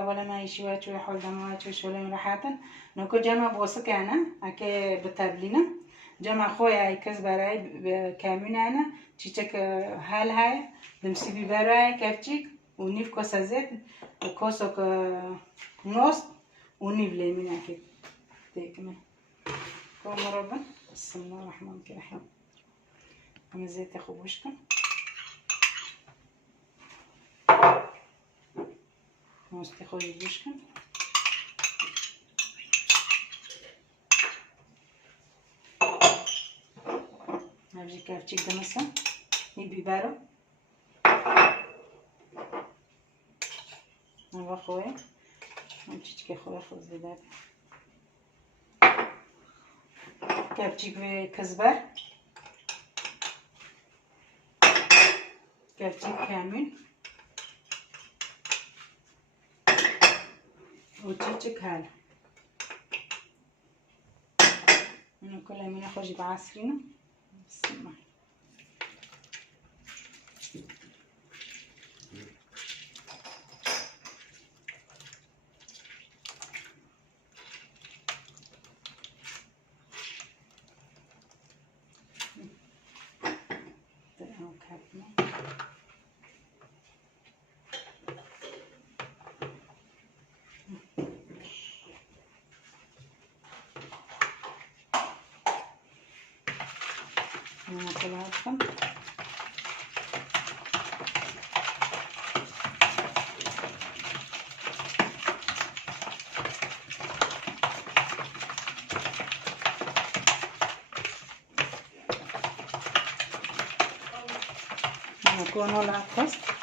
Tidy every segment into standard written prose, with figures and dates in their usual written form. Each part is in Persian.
ولا ما يشوي شوي حول دموات وشولين راحة نكو جمع بوسك أنا أكي بتابلينا جمع خويا يكز براي كامين أنا تيجك هاي دمسي براي كفتيك ونيف كوسا زيت كوسك نص ونيف ليمين أكيد تيكمل كوم مربى بسم الله الرحمن الرحيم أنا زيت خوشكم Можете ходить вишка. Набжи кавчик да маса и бибаро. Ава хое. Мачичке хое хозидад. Кавчик ве казбар. Кавчик камин. وتشيك هلا أنا كلها من أخرج بعصرنا بسم الله ناكل عارفة نكون ولا عكس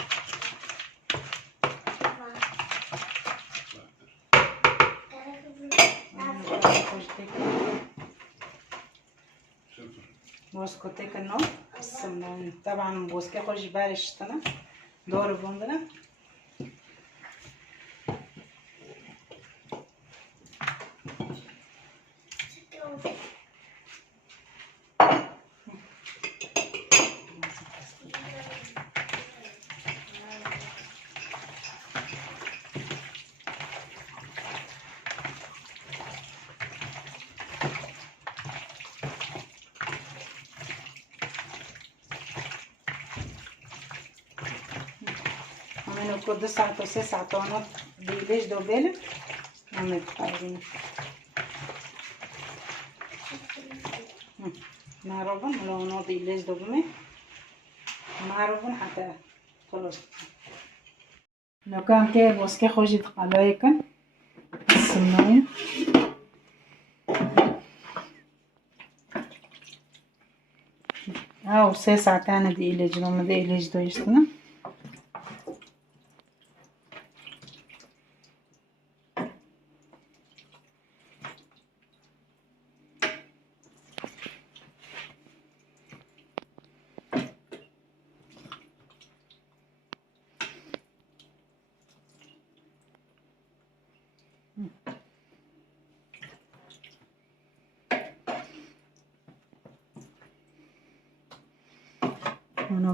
بوسكوتيك النوم طبعا بوسكي خوش بارشتنا دور بوندنا من كل ساعة وسه ساعتين ديليش دوبلة نعمل خيرين نعرفون لو نودي ديليش دوبلة نعرفون حتى خلاص لو كان كي بوسكي خوجي تقلايكن السمنين أو سه ساعتين ديليش دوم ديليش دويشتنا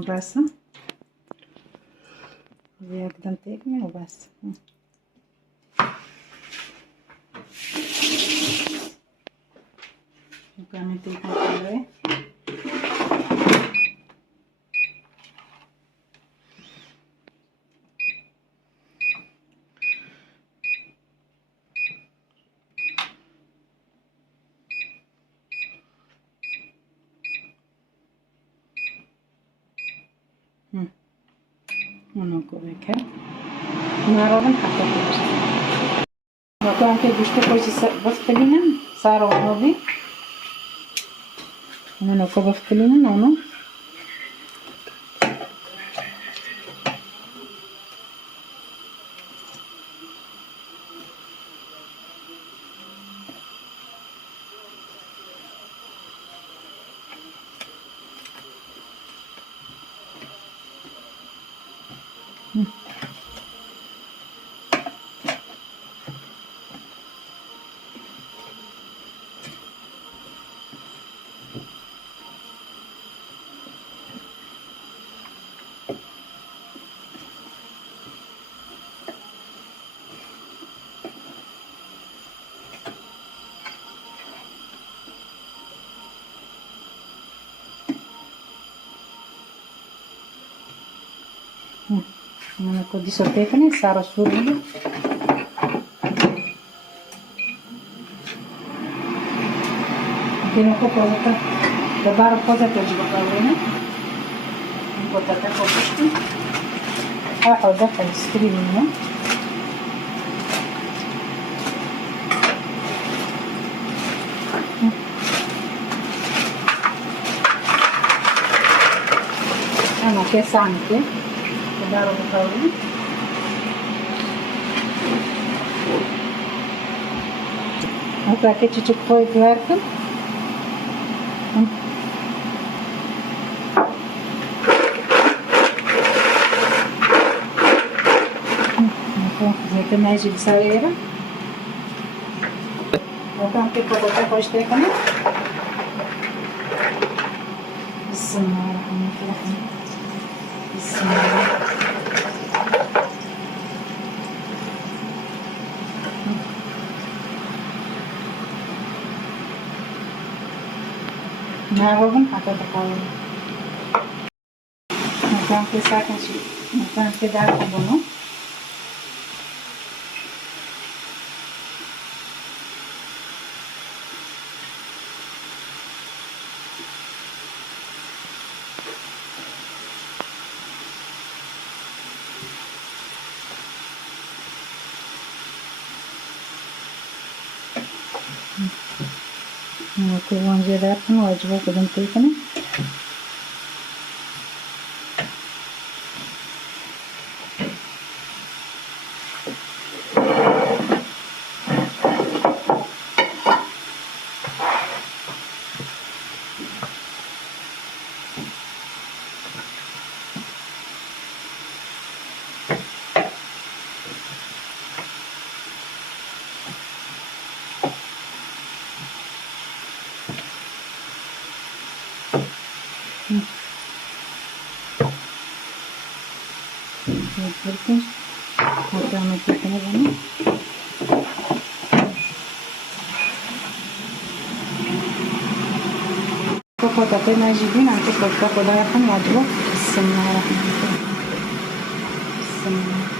وبس يقدر تكمل وبس وكمان تكمل ونقول هيك نعرفن حتى كده وكان كده بيشتغل كويس بفتلينا صاروا نوبي ونقول بفتلينا نونو من کدی سوته کنی سارا سور میده که نکو پوزتا دبار پوزتا جیبا کارونه پوزتا پوزشتی ها دفع استری منه انا که سانته دارو بکارونه Hatta ki çiçek koyup verdim. Zaten mecbur sarıyorum. Zaten ki patata koştayken. Bismillahirrahmanirrahim. Bismillah. Naroon atau terkawin. Macam kisah kasih, macam kita bunuh. Aku wanjir datang wajib aku bentuk ni. Berarti macam macam ni. Kau tapi najibin nanti kau dah akan wajib semua. Semua.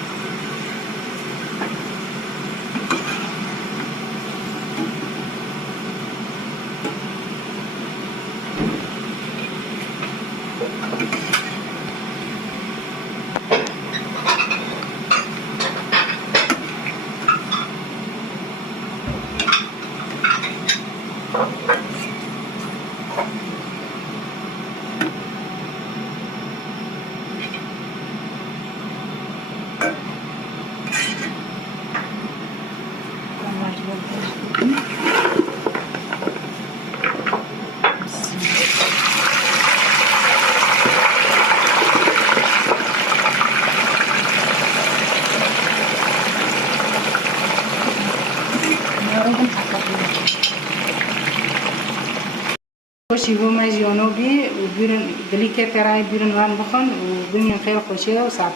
خوشی و مجیانو بی و بیرون دلی که کرای بیرون وان بخون و ببینیم خیلی خوشی و ساعت